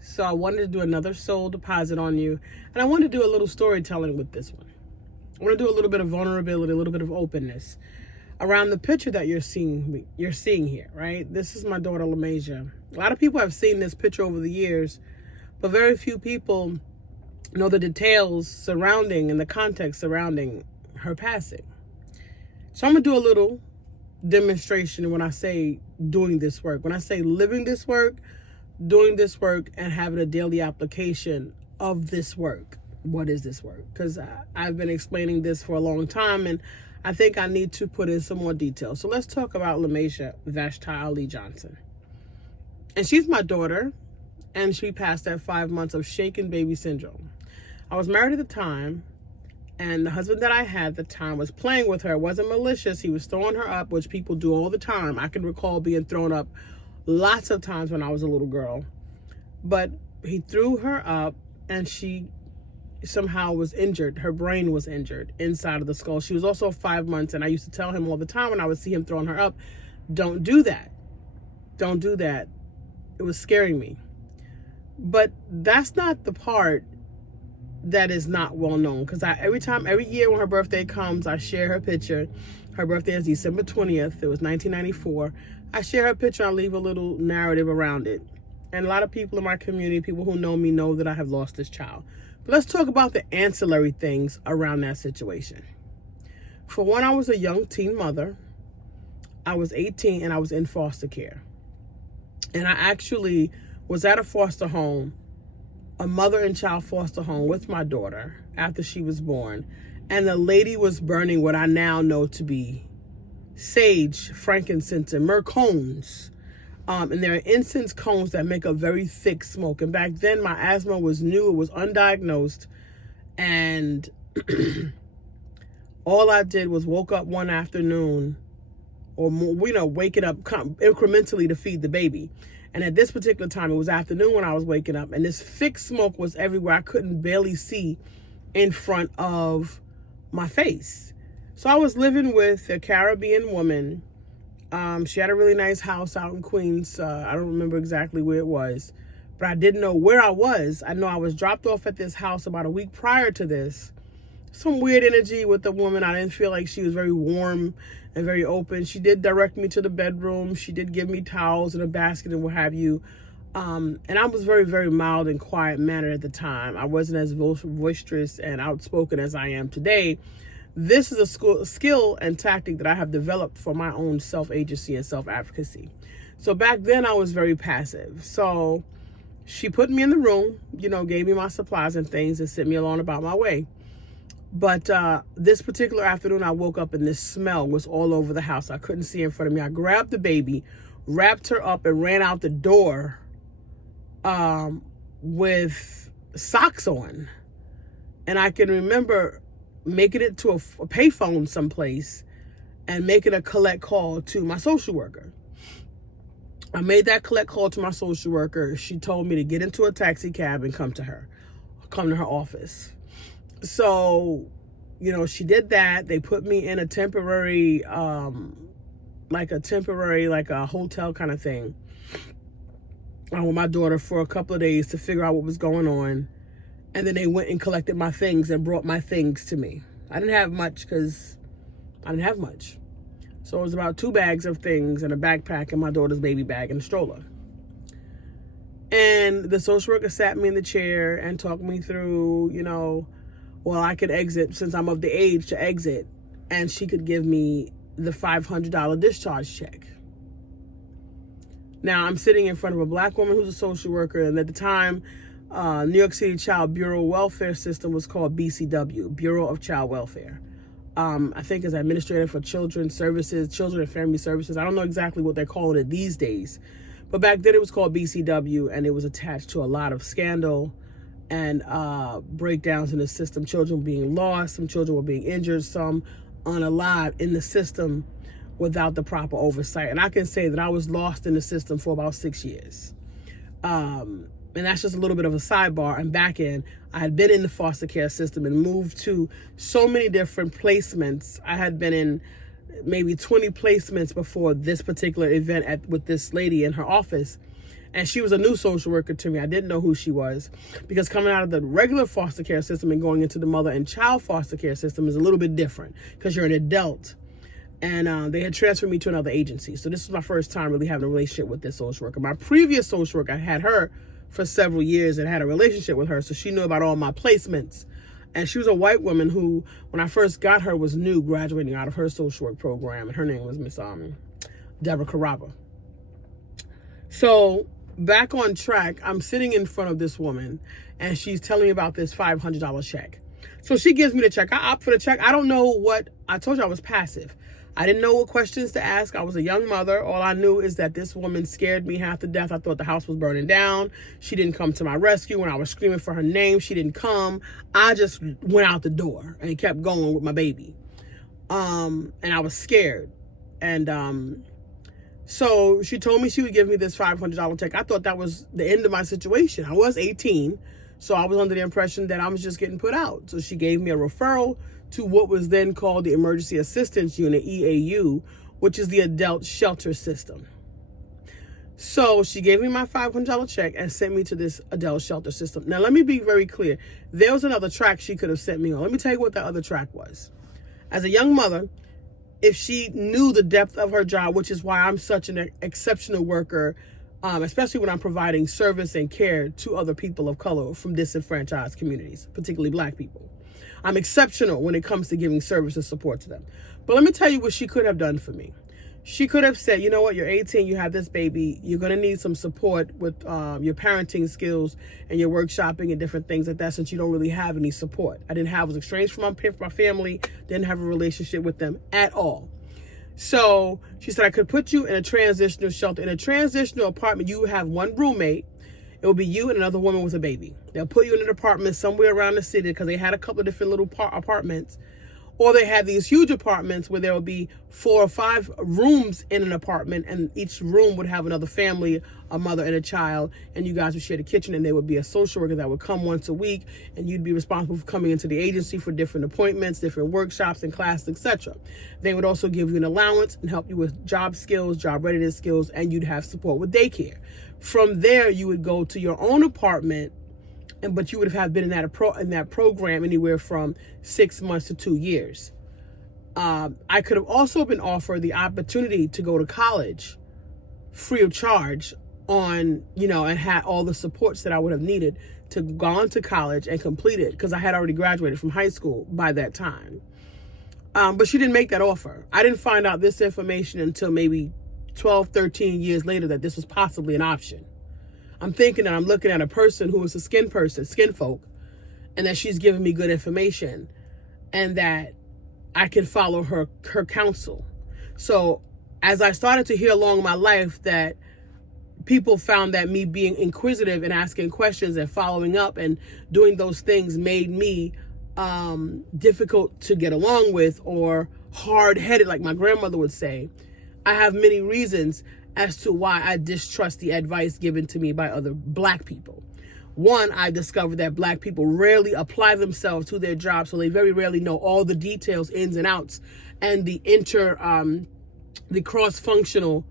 So I wanted to do another soul deposit on you. And I want to do a little storytelling with this one. I want to do a little bit of vulnerability, a little bit of openness around the picture that you're seeing here, right? This is my daughter, LaMasia. A lot of people have seen this picture over the years, but very few people know the details surrounding and the context surrounding her passing. So I'm going to do a little demonstration when I say doing this work. When I say living this work, doing this work, and having a daily application of this work. What is this work? Because I've been explaining this for a long time, and I think I need to put in some more detail. So let's talk about LaMasia Vashti Ali Johnson. And she's my daughter, and she passed at 5 months of shaken baby syndrome. I was married at the time, and the husband that I had at the time was playing with her. It wasn't malicious. He was throwing her up, which people do all the time. I can recall being thrown up lots of times when I was a little girl. But he threw her up, and she somehow was injured. Her brain was injured inside of the skull. She was also 5 months, and I used to tell him all the time when I would see him throwing her up, don't do that. Don't do that. It was scaring me. But that's not the part that is not well known, because every year when her birthday comes, I share her picture. Her birthday is December 20th. It was 1994. I share her picture. I leave a little narrative around it. And a lot of people in my community, people who know me, know that I have lost this child. But let's talk about the ancillary things around that situation. For one, I was a young teen mother. I was 18 and I was in foster care. And I actually was at a foster home, a mother and child foster home with my daughter after she was born. And the lady was burning what I now know to be sage, frankincense, and myrrh cones. And there are incense cones that make a very thick smoke. And back then, my asthma was new. It was undiagnosed. And all I did was woke up one afternoon, or, waking up incrementally to feed the baby. And at this particular time, it was afternoon when I was waking up. And this thick smoke was everywhere. I couldn't barely see in front of my face. So I was living with a Caribbean woman. She had a really nice house out in Queens. I don't remember exactly where it was, but I didn't know where I was. I know I was dropped off at this house about a week prior to this. Some weird energy with the woman. I didn't feel like she was very warm and very open. She did direct me to the bedroom. She did give me towels and a basket and what have you. And I was very, very mild and quiet mannered at the time. I wasn't as boisterous and outspoken as I am today. This is a skill and tactic that I have developed for my own self-agency and self-advocacy. So back then I was very passive. So she put me in the room, gave me my supplies and things and sent me along about my way. But this particular afternoon, I woke up and this smell was all over the house. I couldn't see in front of me. I grabbed the baby, wrapped her up, and ran out the door with socks on. And I can remember making it to a payphone someplace and making a collect call to my social worker. I made that collect call to my social worker. She told me to get into a taxi cab and come to her office. So, she did that. They put me in a temporary, like a hotel kind of thing with my daughter for a couple of days to figure out what was going on. And then they went and collected my things and brought my things to me. I didn't have much because I didn't have much. So it was about 2 bags of things and a backpack and my daughter's baby bag and a stroller. And the social worker sat me in the chair and talked me through, I could exit since I'm of the age to exit. And she could give me the $500 discharge check. Now, I'm sitting in front of a black woman who's a social worker. And at the time, New York City Child Bureau Welfare System was called BCW, Bureau of Child Welfare. I think as Administrator for Children Services, Children and Family Services. I don't know exactly what they're calling it these days. But back then it was called BCW, and it was attached to a lot of scandal and breakdowns in the system. Children were being lost, some children were being injured, some unalived in the system without the proper oversight. And I can say that I was lost in the system for about 6 years. And that's just a little bit of a sidebar. And back in, I had been in the foster care system and moved to so many different placements. I had been in maybe 20 placements before this particular event with this lady in her office. And she was a new social worker to me. I didn't know who she was, because coming out of the regular foster care system and going into the mother and child foster care system is a little bit different, because you're an adult. And they had transferred me to another agency. So this was my first time really having a relationship with this social worker. My previous social worker, I had her for several years and had a relationship with her. So she knew about all my placements. And she was a white woman who, when I first got her, was new, graduating out of her social work program. And her name was Miss Deborah Carrabba. So back on track, I'm sitting in front of this woman, and she's telling me about this $500 check. So she gives me the check. I opt for the check. I don't know what, I told you I was passive. I didn't know what questions to ask. I was a young mother. All I knew is that this woman scared me half to death. I thought the house was burning down. She didn't come to my rescue. When I was screaming for her name, she didn't come. I just went out the door and kept going with my baby. And I was scared. And so she told me she would give me this $500 check. I thought that was the end of my situation. I was 18, so I was under the impression that I was just getting put out. So she gave me a referral to what was then called the Emergency Assistance Unit, EAU, which is the adult shelter system. So she gave me my $500 check and sent me to this adult shelter system. Now, let me be very clear. There was another track she could have sent me on. Let me tell you what that other track was. As a young mother, if she knew the depth of her job, which is why I'm such an exceptional worker, especially when I'm providing service and care to other people of color from disenfranchised communities, particularly Black people. I'm exceptional when it comes to giving service and support to them. But let me tell you what she could have done for me. She could have said, you know what, you're 18, you have this baby, you're going to need some support with your parenting skills and your workshopping and different things like that, since you don't really have any support. I was estranged from my family, didn't have a relationship with them at all. So she said, I could put you in a transitional shelter. In a transitional apartment, you have one roommate. It will be you and another woman with a baby. They'll put you in an apartment somewhere around the city, because they had a couple of different little apartments. Or they had these huge apartments where there would be 4 or 5 rooms in an apartment, and each room would have another family, a mother and a child, and you guys would share the kitchen, and there would be a social worker that would come once a week, and you'd be responsible for coming into the agency for different appointments, different workshops and classes, etc. They would also give you an allowance and help you with job skills, job readiness skills, and you'd have support with daycare. From there, you would go to your own apartment, but you would have been in that program anywhere from 6 months to 2 years. I could have also been offered the opportunity to go to college free of charge and had all the supports that I would have needed to go on to college and complete it, because I had already graduated from high school by that time. But she didn't make that offer. I didn't find out this information until maybe 12, 13 years later, that this was possibly an option. I'm thinking that I'm looking at a person who is a skin folk, and that she's giving me good information, and that I can follow her counsel. So as I started to hear along my life that people found that me being inquisitive and asking questions and following up and doing those things made me difficult to get along with, or hard-headed, like my grandmother would say, I have many reasons as to why I distrust the advice given to me by other Black people. One, I discovered that Black people rarely apply themselves to their jobs, so they very rarely know all the details, ins and outs, and the cross-functional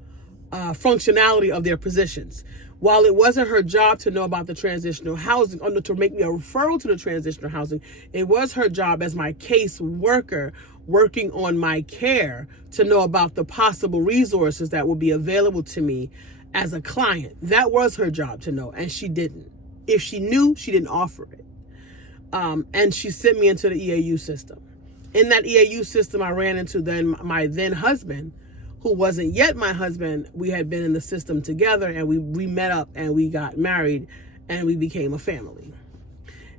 functionality of their positions. While it wasn't her job to know about the transitional housing, or to make me a referral to the transitional housing, it was her job as my case worker, working on my care, to know about the possible resources that would be available to me as a client. That was her job to know, and she didn't. If she knew, she didn't offer it. And she sent me into the EAU system. In that EAU system, I ran into my then husband, who wasn't yet my husband. We had been in the system together, and we met up and we got married and we became a family.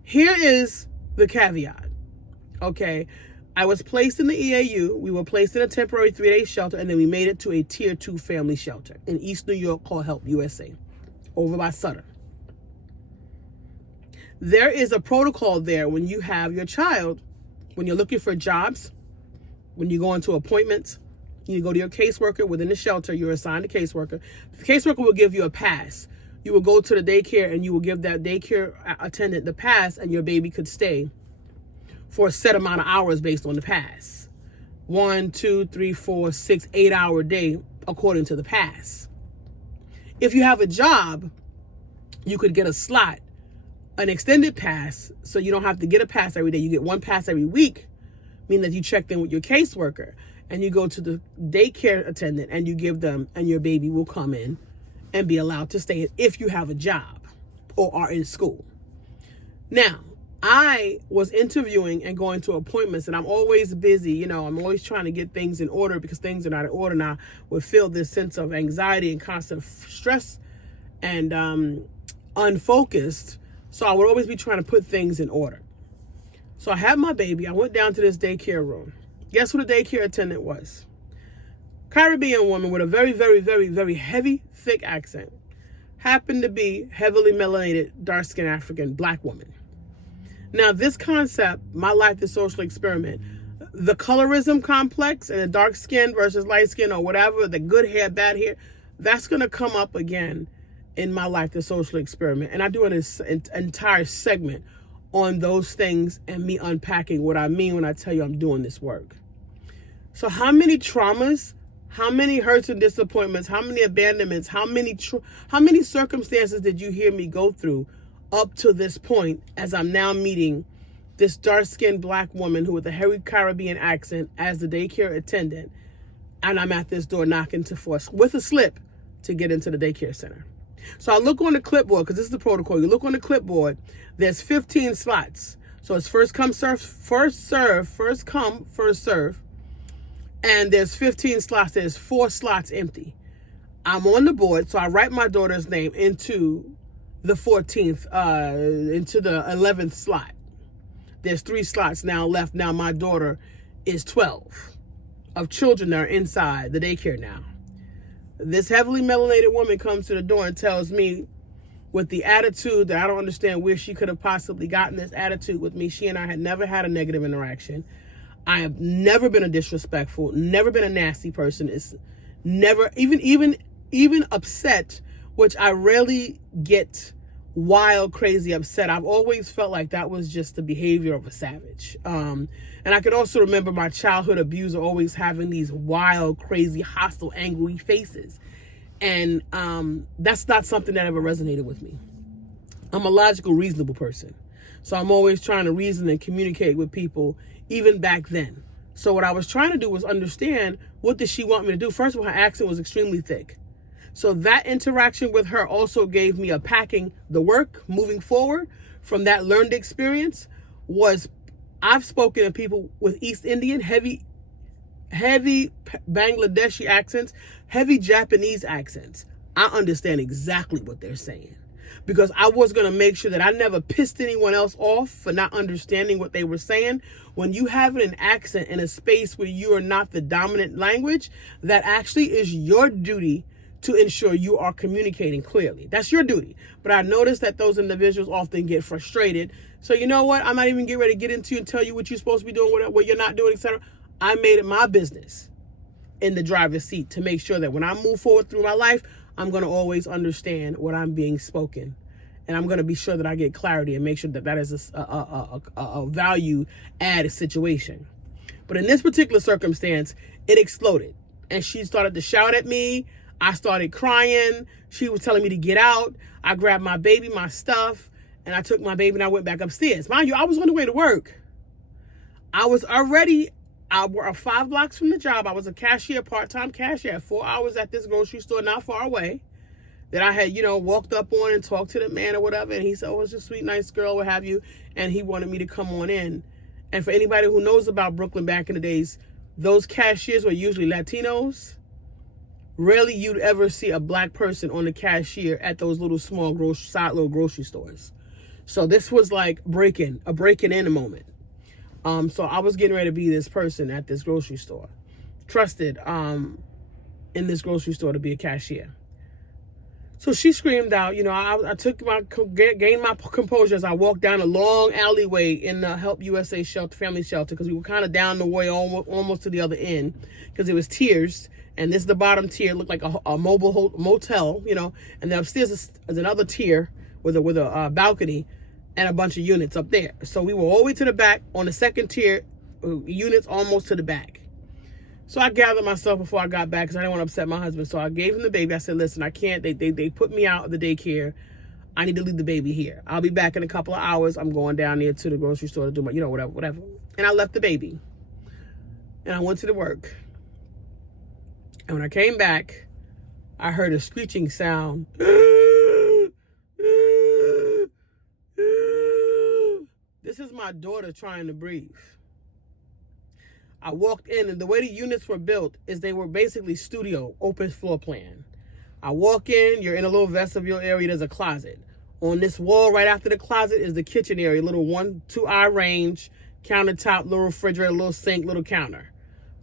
Here is the caveat. Okay. I was placed in the EAU. We were placed in a temporary 3-day shelter, and then we made it to a Tier 2 family shelter in East New York called Help USA, over by Sutter. There is a protocol there when you have your child, when you're looking for jobs, when you go into appointments, you go to your caseworker within the shelter, you're assigned a caseworker. The caseworker will give you a pass. You will go to the daycare and you will give that daycare attendant the pass, and your baby could stay for a set amount of hours based on the pass. 1, 2, 3, 4, 6, 8 hour day according to the pass. If you have a job, you could get a slot, an extended pass, so you don't have to get a pass every day. You get one pass every week, meaning that you checked in with your caseworker and you go to the daycare attendant and you give them, and your baby will come in and be allowed to stay if you have a job or are in school. Now, I was interviewing and going to appointments, and I'm always busy. You know, I'm always trying to get things in order because things are not in order. And I would feel this sense of anxiety and constant stress and unfocused. So I would always be trying to put things in order. So I had my baby. I went down to this daycare room. Guess who the daycare attendant was? Caribbean woman with a very, very, very, very heavy, thick accent. Happened to be heavily melanated, dark-skinned African black woman. Now, this concept, my life is social experiment, the colorism complex and the dark skin versus light skin or whatever, the good hair, bad hair, that's going to come up again in my life, the social experiment. And I do an entire segment on those things and me unpacking what I mean when I tell you I'm doing this work. So how many traumas, how many hurts and disappointments, how many abandonments, how many circumstances did you hear me go through up to this point, as I'm now meeting this dark-skinned black woman who with a heavy Caribbean accent as the daycare attendant, and I'm at this door knocking to force with a slip to get into the daycare center. So I look on the clipboard, because this is the protocol. You look on the clipboard, there's 15 slots. So it's first come, first come, first serve. And there's 15 slots. There's 4 slots empty. I'm on the board, so I write my daughter's name into the 14th, into the 11th slot. There's 3 slots now left. Now my daughter is 12 of children that are inside the daycare now. This heavily melanated woman comes to the door and tells me, with the attitude that I don't understand where she could have possibly gotten this attitude with me. She and I had never had a negative interaction. I have never been a disrespectful, never been a nasty person. It's never even upset, which I rarely get wild, crazy upset. I've always felt like that was just the behavior of a savage. And I could also remember my childhood abuser always having these wild, crazy, hostile, angry faces. And that's not something that ever resonated with me. I'm a logical, reasonable person. So I'm always trying to reason and communicate with people, even back then. So what I was trying to do was understand, what did she want me to do? First of all, her accent was extremely thick. So that interaction with her also gave me a packing the work moving forward from that learned experience. Was I've spoken to people with East Indian, heavy Bangladeshi accents, heavy Japanese accents. I understand exactly what they're saying, because I was going to make sure that I never pissed anyone else off for not understanding what they were saying. When you have an accent in a space where you are not the dominant language, that actually is your duty to ensure you are communicating clearly. That's your duty. But I noticed that those individuals often get frustrated. So you know what? I'm not even getting ready to get into and tell you what you're supposed to be doing, what you're not doing, etc. I made it my business in the driver's seat to make sure that when I move forward through my life, I'm going to always understand what I'm being spoken. And I'm going to be sure that I get clarity and make sure that that is a value add situation. But in this particular circumstance, it exploded. And she started to shout at me. I started crying. She was telling me to get out. I grabbed my baby, my stuff, and I took my baby and I went back upstairs. Mind you, I was on the way to work. I was 5 blocks from the job. I was a cashier, part-time cashier, 4 hours at this grocery store not far away, that I had, walked up on and talked to the man or whatever. And he said, oh, it's a sweet, nice girl, what have you. And he wanted me to come on in. And for anybody who knows about Brooklyn back in the days, those cashiers were usually Latinos. Rarely you'd ever see a black person on the cashier at those little small little grocery stores. So this was like a breaking in moment. So I was getting ready to be this person at this grocery store, trusted in this grocery store to be a cashier. So she screamed out, I gained my composure as I walked down a long alleyway in the Help USA shelter, family shelter, because we were kind of down the way, almost to the other end, because it was tiers, and this is the bottom tier, looked like a mobile motel, and then upstairs is another tier with a balcony and a bunch of units up there. So we were all the way to the back on the second tier, units almost to the back. So I gathered myself before I got back because I didn't want to upset my husband. So I gave him the baby. I said, listen, I can't. They put me out of the daycare. I need to leave the baby here. I'll be back in a couple of hours. I'm going down there to the grocery store to do my, whatever. And I left the baby. And I went to the work. And when I came back, I heard a screeching sound. This is my daughter trying to breathe. I walked in, and the way the units were built is they were basically studio, open floor plan. I walk in, you're in a little vestibule area, there's a closet. On this wall right after the closet is the kitchen area, little 1-2 eye range, countertop, little refrigerator, little sink, little counter.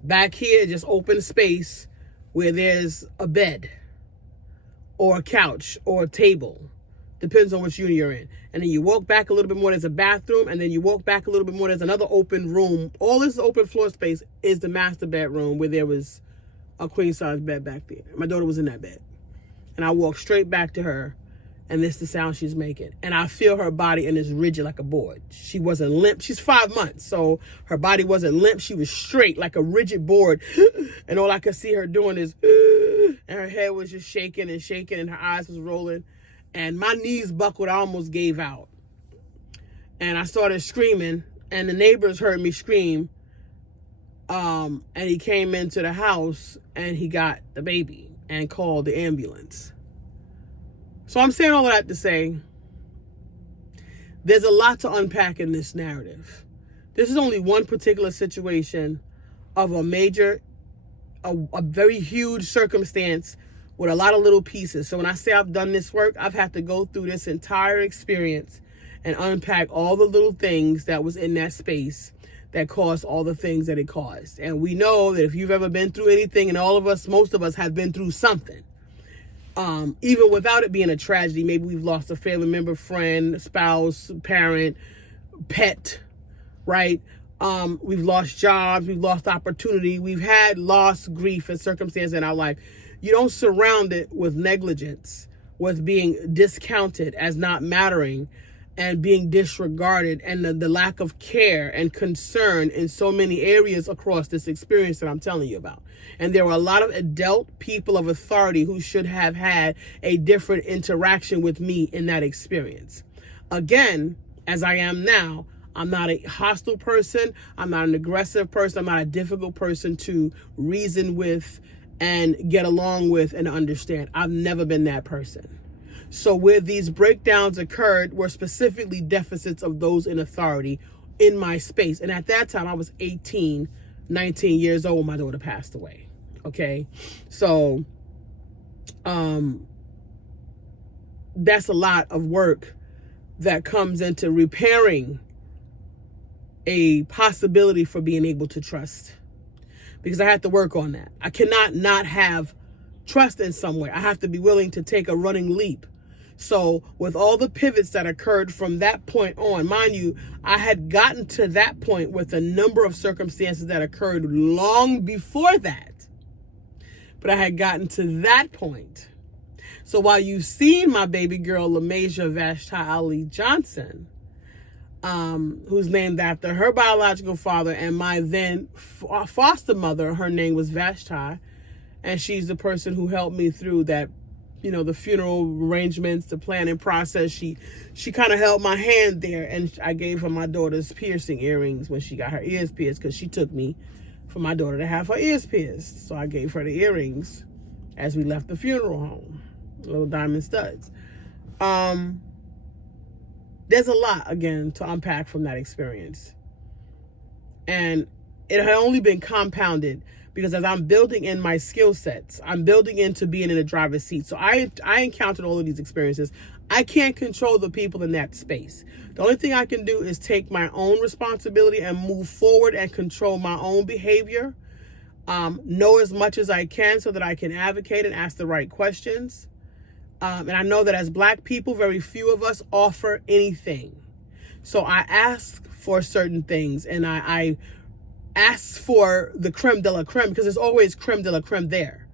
Back here, just open space where there's a bed or a couch or a table. Depends on which unit you're in. And then you walk back a little bit more, there's a bathroom. And then you walk back a little bit more, there's another open room. All this open floor space is the master bedroom where there was a queen size bed back there. My daughter was in that bed. And I walked straight back to her, and this is the sound she's making. And I feel her body, and it's rigid like a board. She wasn't limp. She's 5 months, so her body wasn't limp. She was straight like a rigid board. And all I could see her doing is, and her head was just shaking and shaking, and her eyes was rolling. And my knees buckled. I almost gave out. And I started screaming, and the neighbors heard me scream. And he came into the house, and he got the baby and called the ambulance. So I'm saying all of that to say, there's a lot to unpack in this narrative. This is only one particular situation of a very huge circumstance with a lot of little pieces. So when I say I've done this work, I've had to go through this entire experience and unpack all the little things that was in that space that caused all the things that it caused. And we know that if you've ever been through anything, and all of us, most of us have been through something, even without it being a tragedy, maybe we've lost a family member, friend, spouse, parent, pet, right? We've lost jobs, we've lost opportunity, we've had loss, grief, and circumstance in our life. You don't surround it with negligence, with being discounted as not mattering and being disregarded, and the lack of care and concern in so many areas across this experience that I'm telling you about. And there were a lot of adult people of authority who should have had a different interaction with me in that experience. Again, as I am now, I'm not a hostile person. I'm not an aggressive person. I'm not a difficult person to reason with and get along with and understand. I've never been that person. So where these breakdowns occurred were specifically deficits of those in authority in my space. And at that time, I was 18, 19 years old when my daughter passed away. Okay. So that's a lot of work that comes into repairing a possibility for being able to trust. Because I had to work on that. I cannot not have trust in somewhere. I have to be willing to take a running leap. So with all the pivots that occurred from that point on, mind you, I had gotten to that point with a number of circumstances that occurred long before that. But I had gotten to that point. So while you've seen my baby girl, LaMasia Vashti Ali Johnson, who's named after her biological father and my then foster mother, her name was Vashti, and she's the person who helped me through that, the funeral arrangements, the planning process. She kind of held my hand there, and I gave her my daughter's piercing earrings when she got her ears pierced, because she took me for my daughter to have her ears pierced. So I gave her the earrings as we left the funeral home, little diamond studs. There's a lot, again, to unpack from that experience. And it had only been compounded because as I'm building in my skill sets, I'm building into being in a driver's seat. So I encountered all of these experiences. I can't control the people in that space. The only thing I can do is take my own responsibility and move forward and control my own behavior. Know as much as I can so that I can advocate and ask the right questions. And I know that as Black people, very few of us offer anything. So I ask for certain things, and I ask for the creme de la creme, because there's always creme de la creme there.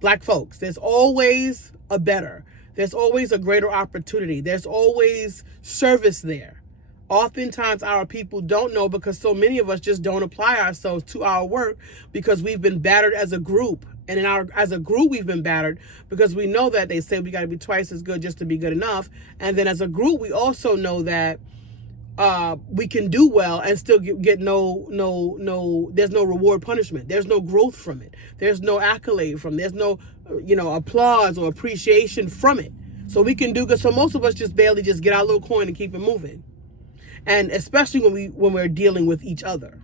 Black folks, there's always a better. There's always a greater opportunity. There's always service there. Oftentimes our people don't know because so many of us just don't apply ourselves to our work because we've been battered as a group. And as a group, we've been battered because we know that they say we got to be twice as good just to be good enough. And then as a group, we also know that we can do well and still get no, there's no reward punishment. There's no growth from it. There's no accolade from it. There's no, applause or appreciation from it. So we can do good. So most of us just barely just get our little coin and keep it moving. And especially when we're dealing with each other.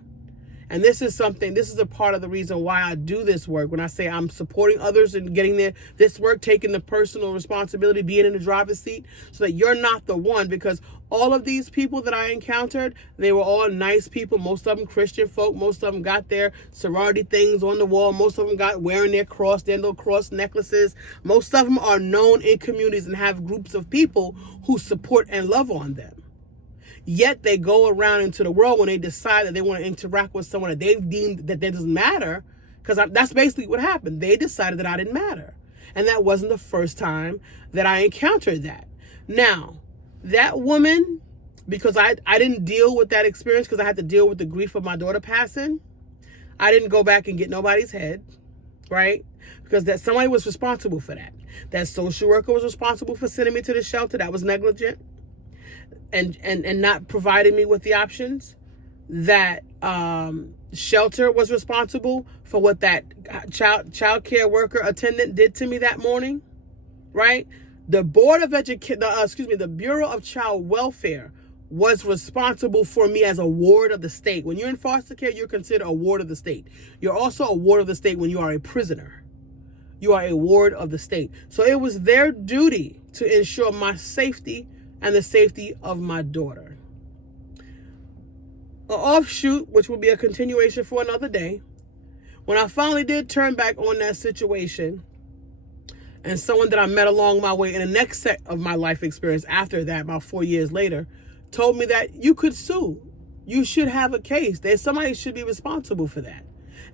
And this is a part of the reason why I do this work. When I say I'm supporting others and getting this work, taking the personal responsibility, being in the driver's seat, so that you're not the one, because all of these people that I encountered, they were all nice people. Most of them Christian folk. Most of them got their sorority things on the wall. Most of them got wearing their little cross necklaces. Most of them are known in communities and have groups of people who support and love on them. Yet they go around into the world when they decide that they want to interact with someone that they've deemed that doesn't matter, because that's basically what happened. They decided that I didn't matter. And that wasn't the first time that I encountered that. Now, that woman, because I didn't deal with that experience because I had to deal with the grief of my daughter passing, I didn't go back and get nobody's head, right? Because that somebody was responsible for that. That social worker was responsible for sending me to the shelter. That was negligent. And not providing me with the options. That shelter was responsible for what that child care worker attendant did to me that morning, right? The Board of Education, the Bureau of Child Welfare was responsible for me as a ward of the state. When you're in foster care, you're considered a ward of the state. You're also a ward of the state when you are a prisoner. You are a ward of the state. So it was their duty to ensure my safety and the safety of my daughter. An offshoot, which will be a continuation for another day, when I finally did turn back on that situation, and someone that I met along my way in the next set of my life experience after that, about 4 years later, told me that you could sue. You should have a case. Somebody should be responsible for that.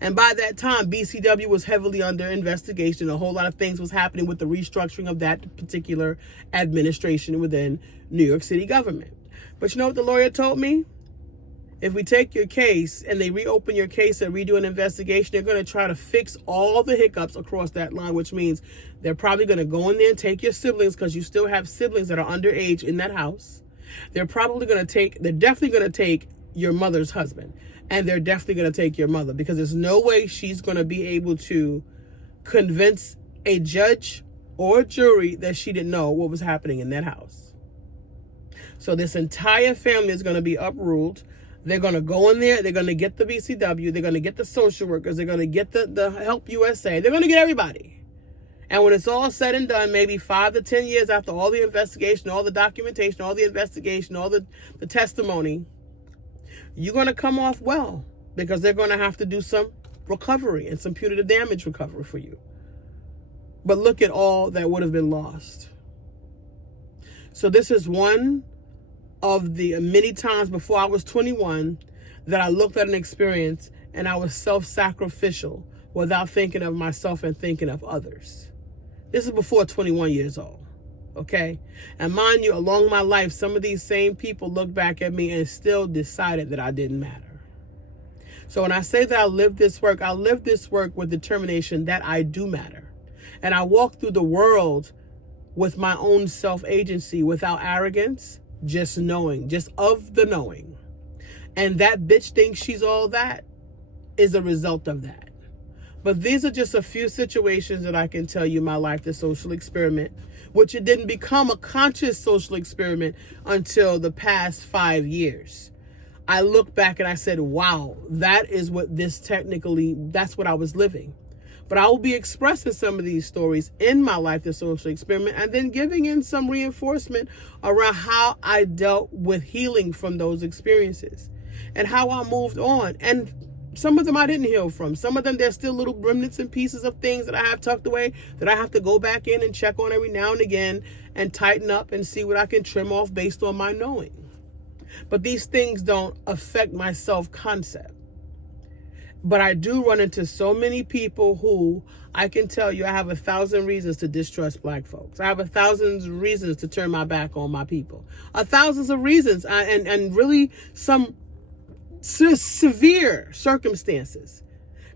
And by that time, BCW was heavily under investigation. A whole lot of things was happening with the restructuring of that particular administration within New York City government. But you know what the lawyer told me? If we take your case and they reopen your case and redo an investigation, they're going to try to fix all the hiccups across that line, which means they're probably going to go in there and take your siblings, because you still have siblings that are underage in that house. They're definitely going to take your mother's husband. And they're definitely going to take your mother, because there's no way she's going to be able to convince a judge or a jury that she didn't know what was happening in that house. So this entire family is going to be upruled. They're going to go in there. They're going to get the BCW. They're going to get the social workers. They're going to get the Help USA. They're going to get everybody. And when it's all said and done, maybe 5 to 10 years after all the investigation, all the documentation, all the investigation, all the testimony, you're going to come off well, because they're going to have to do some recovery and some punitive damage recovery for you. But look at all that would have been lost. So this is one of the many times before I was 21 that I looked at an experience and I was self-sacrificial without thinking of myself and thinking of others. This is before 21 years old. Okay. And mind you, along my life, some of these same people look back at me and still decided that I didn't matter. So when I say that I live this work with determination that I do matter. And I walk through the world with my own self-agency, without arrogance, just knowing, just of the knowing. And that bitch thinks she's all that is a result of that. But these are just a few situations that I can tell you my life, the social experiment, which it didn't become a conscious social experiment until the past 5 years. I look back and I said, wow, that is what that's what I was living. But I will be expressing some of these stories in my life, the social experiment, and then giving in some reinforcement around how I dealt with healing from those experiences and how I moved on. And some of them I didn't heal from. Some of them, there's still little remnants and pieces of things that I have tucked away that I have to go back in and check on every now and again and tighten up and see what I can trim off based on my knowing. But these things don't affect my self-concept. But I do run into so many people who I can tell you I have 1,000 reasons to distrust black folks. I have 1,000 reasons to turn my back on my people. 1,000s of reasons, and really some severe circumstances.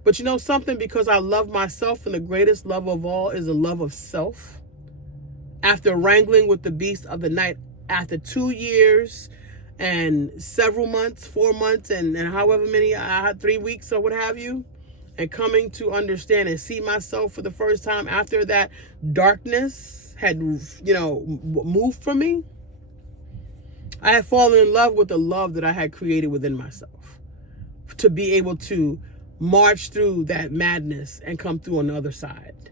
But you know something? Because I love myself, and the greatest love of all is the love of self. After wrangling with the beast of the night, after 2 years and several months, 4 months, and however many, 3 weeks or what have you, and coming to understand and see myself for the first time after that darkness had, moved from me, I had fallen in love with the love that I had created within myself to be able to march through that madness and come through on the other side.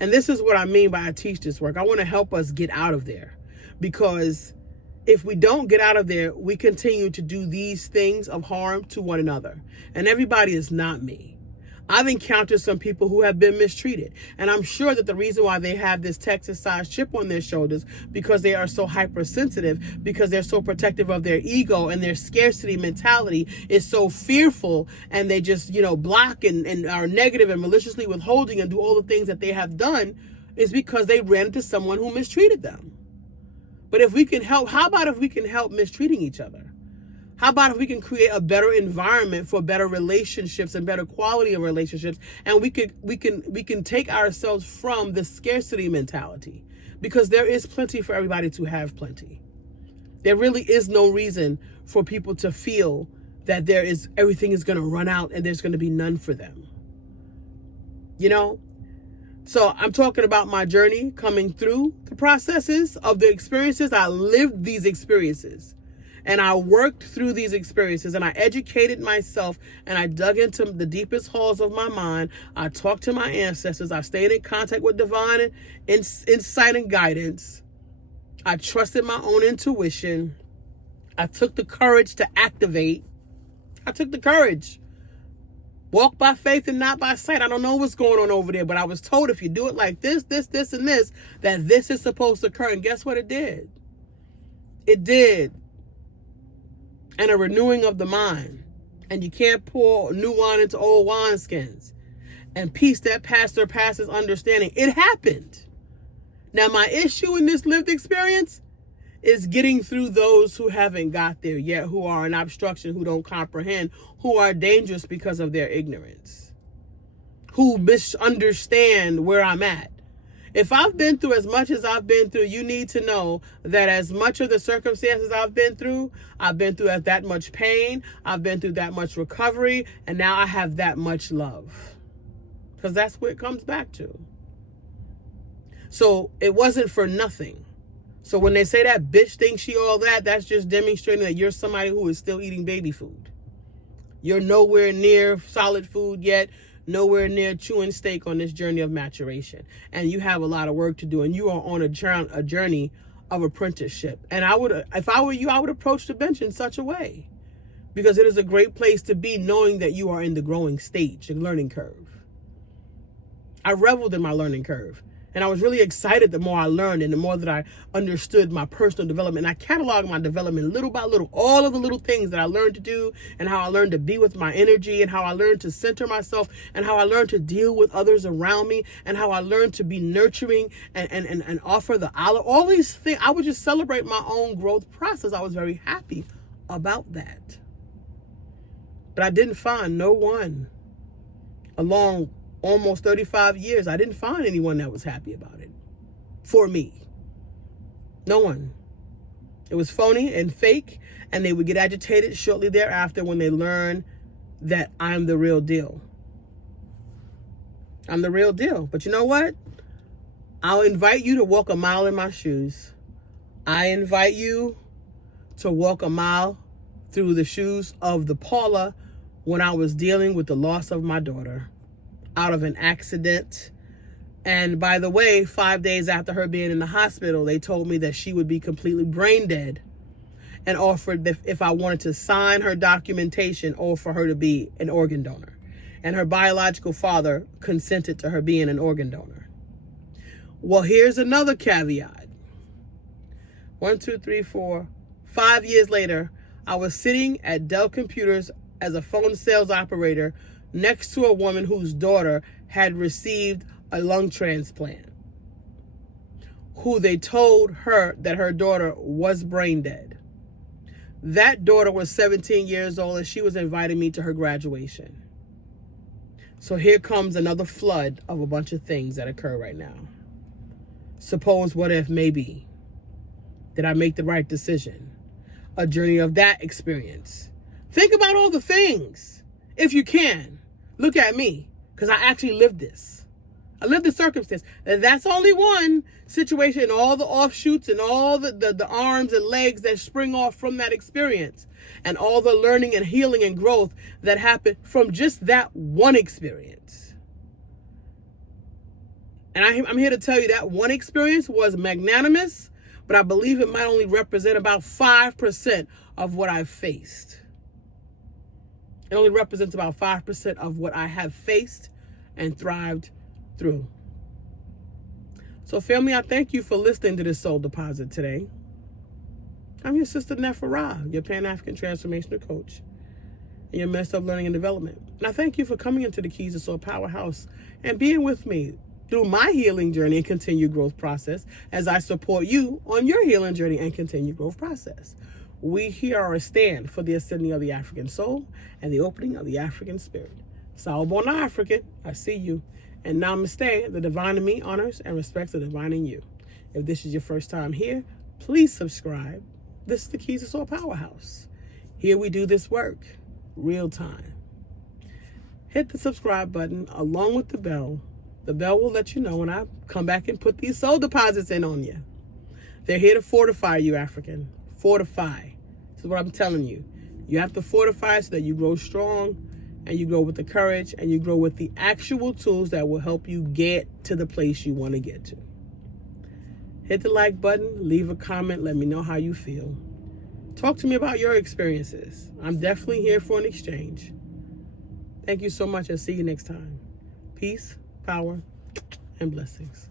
And this is what I mean by I teach this work. I want to help us get out of there, because if we don't get out of there, we continue to do these things of harm to one another. And everybody is not me. I've encountered some people who have been mistreated. And I'm sure that the reason why they have this Texas-sized chip on their shoulders, because they are so hypersensitive, because they're so protective of their ego, and their scarcity mentality is so fearful, and they just, block and are negative and maliciously withholding and do all the things that they have done, is because they ran into someone who mistreated them. But if we can help, how about if we can help mistreating each other? How about if we can create a better environment for better relationships and better quality of relationships, and we can take ourselves from the scarcity mentality, because there is plenty for everybody to have plenty. There really is no reason for people to feel that everything is going to run out and there's going to be none for them. So I'm talking about my journey coming through the processes of the experiences. I lived these experiences. And I worked through these experiences, and I educated myself, and I dug into the deepest halls of my mind. I talked to my ancestors. I stayed in contact with divine insight and guidance. I trusted my own intuition. I took the courage to activate. I took the courage. Walk by faith and not by sight. I don't know what's going on over there, but I was told if you do it like this, and this, that this is supposed to occur. And guess what it did? It did. And a renewing of the mind. And you can't pour new wine into old wineskins. And peace that passes understanding. It happened. Now, my issue in this lived experience is getting through those who haven't got there yet, who are an obstruction, who don't comprehend, who are dangerous because of their ignorance, who misunderstand where I'm at. If I've been through as much as I've been through, you need to know that as much of the circumstances I've been through that much pain, I've been through that much recovery, and now I have that much love. Because that's what it comes back to. So it wasn't for nothing. So when they say that bitch thinks she all that, that's just demonstrating that you're somebody who is still eating baby food. You're nowhere near solid food yet. Nowhere near chewing steak on this journey of maturation. And you have a lot of work to do. And you are on a journey of apprenticeship. And if I were you, I would approach the bench in such a way. Because it is a great place to be, knowing that you are in the growing stage, the learning curve. I reveled in my learning curve. And I was really excited the more I learned and the more that I understood my personal development. And I cataloged my development little by little, all of the little things that I learned to do, and how I learned to be with my energy, and how I learned to center myself, and how I learned to deal with others around me, and how I learned to be nurturing and offer the olive. All these things, I would just celebrate my own growth process. I was very happy about that. But I didn't find no one along almost 35 years. I didn't find anyone that was happy about it for me. No one. It was phony and fake, and they would get agitated shortly thereafter when they learn that I'm the real deal. I'm the real deal. But you know what? I'll invite you to walk a mile in my shoes. I invite you to walk a mile through the shoes of the Paula when I was dealing with the loss of my daughter out of an accident. And by the way, 5 days after her being in the hospital, they told me that she would be completely brain dead, and offered that if I wanted to sign her documentation or for her to be an organ donor. And her biological father consented to her being an organ donor. Well, here's another caveat. 1, 2, 3, 4, 5 years later, I was sitting at Dell Computers as a phone sales operator next to a woman whose daughter had received a lung transplant, who they told her that her daughter was brain dead. That daughter was 17 years old, and she was inviting me to her graduation. So here comes another flood of a bunch of things that occur right now. Suppose, what if, maybe. Did I make the right decision? A journey of that experience. Think about all the things. If you can, look at me, because I actually lived this. I lived the circumstance. And that's only one situation, and all the offshoots and all the arms and legs that spring off from that experience, and all the learning and healing and growth that happened from just that one experience. And I'm here to tell you that one experience was magnanimous, but I believe it might only represent about 5% of what I've faced. It only represents about 5% of what I have faced and thrived through. So family, I thank you for listening to this Soul Deposit today. I'm your sister Nephara, your Pan-African Transformational Coach and your Minister of Learning and Development. And I thank you for coming into the Keys to Soar Powerhouse and being with me through my healing journey and continued growth process as I support you on your healing journey and continued growth process. We here are a stand for the ascending of the African soul and the opening of the African spirit. Sawubona African, I see you. And namaste, the divine in me honors and respects the divine in you. If this is your first time here, please subscribe. This is the Keys to Soar Powerhouse. Here we do this work, real time. Hit the subscribe button along with the bell. The bell will let you know when I come back and put these soul deposits in on you. They're here to fortify you, African. Fortify. This is what I'm telling you. You have to fortify so that you grow strong, and you grow with the courage, and you grow with the actual tools that will help you get to the place you want to get to. Hit the like button, leave a comment, let me know how you feel. Talk to me about your experiences. I'm definitely here for an exchange. Thank you so much, and see you next time. Peace, power, and blessings.